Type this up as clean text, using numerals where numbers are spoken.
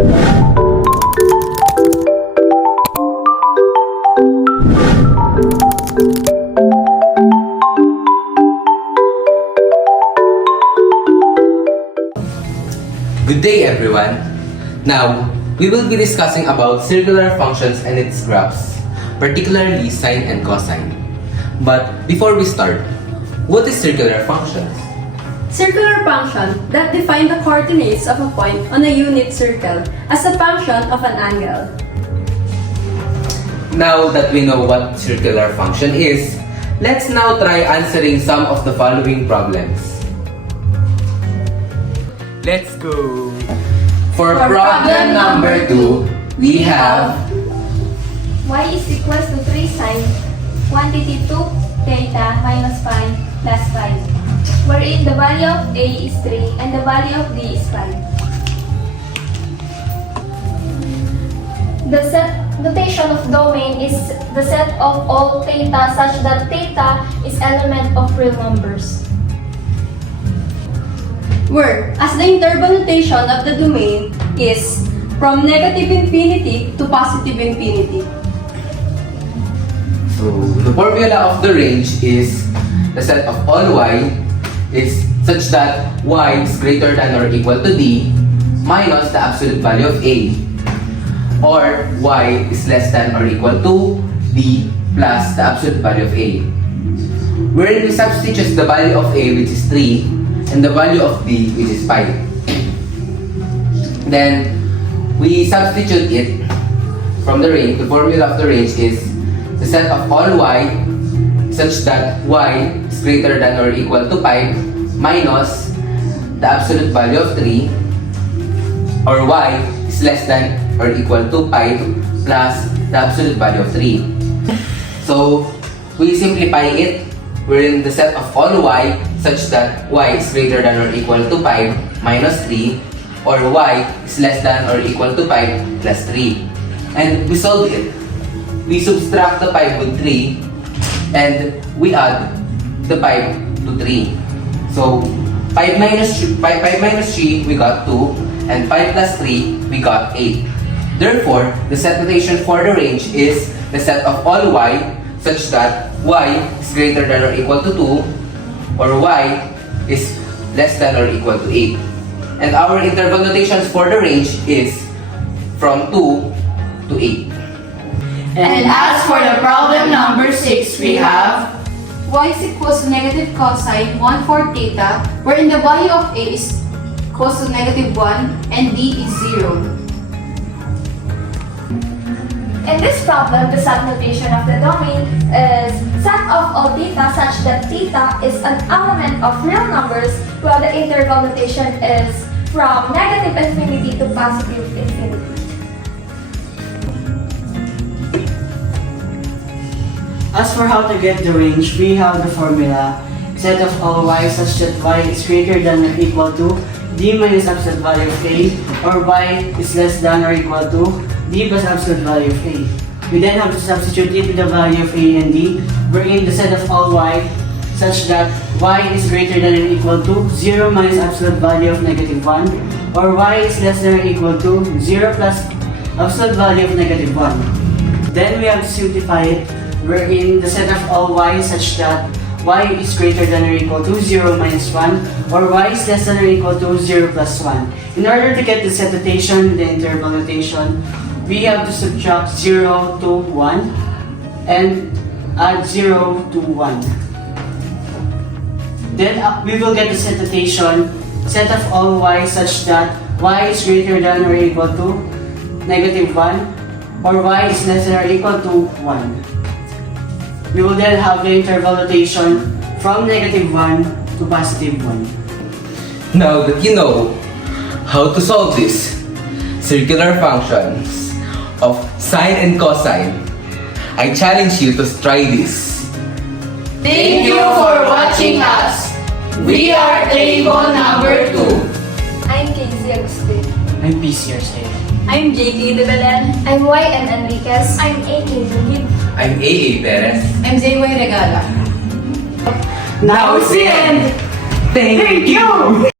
Good day, everyone. Now, we will be discussing about circular functions and its graphs, particularly sine and cosine. But before we start, what is circular functions? Circular function that define the coordinates of a point on a unit circle as a function of an angle. Now that we know what circular function is, let's now try answering some of the following problems. Let's go! For problem number 2, we have y is equals to 3 sine quantity 2 theta minus 5 plus 5, wherein the value of a is 3 and the value of b is 5. The set notation of domain is the set of all theta such that theta is element of real numbers. Where, as the interval notation of the domain is from negative infinity to positive infinity. So, the formula of the range is the set of all y is such that y is greater than or equal to d minus the absolute value of a, or y is less than or equal to d plus the absolute value of a. Wherein we substitute the value of a, which is 3, and the value of d, which is 5. Then, we substitute it from the range. The formula of the range is the set of all y such that y is greater than or equal to 5 minus the absolute value of 3, or y is less than or equal to 5 plus the absolute value of 3. So, we simplify it wherein the set of all y such that y is greater than or equal to 5 minus 3, or y is less than or equal to 5 plus 3. And we solve it. We subtract the 5 with 3 and we add the 5 to 3. So 5 minus 3 we got 2, and 5 plus 3 we got 8. Therefore, the set notation for the range is the set of all y such that y is greater than or equal to 2, or y is less than or equal to 8. And our interval notations for the range is from 2 to 8. And as for the problem number 6, we have y is equals to negative cosine 1/4 theta, wherein the value of a is equals to negative 1 and d is 0. In this problem, the set notation of the domain is set of all theta such that theta is an element of real numbers, while the interval notation is from negative infinity to positive infinity. As for how to get the range, we have the formula set of all y such that y is greater than or equal to d minus absolute value of a, or y is less than or equal to d plus absolute value of a. We then have to substitute it with the value of a and d, wherein the set of all y such that y is greater than or equal to 0 minus absolute value of negative 1, or y is less than or equal to 0 plus absolute value of negative 1. Then we have to simplify it, wherein the set of all y such that y is greater than or equal to 0 minus 1, or y is less than or equal to 0 plus 1. In order to get the set notation, the interval notation, we have to subtract 0 to 1 and add 0 to 1. Then we will get the set notation, set of all y such that y is greater than or equal to negative 1, or y is less than or equal to 1. We will then have the interval notation from negative 1 to positive 1. Now that you know how to solve these circular functions of sine and cosine, I challenge you to try this. Thank you for watching us. We are table number 2. I'm Casey Agustin. I'm PCRC. I'm JK de Belen. I'm YN Enriquez. I'm AK Zugid. I'm AA Perez. I'm JY Regala. Now it's the end! Thank you!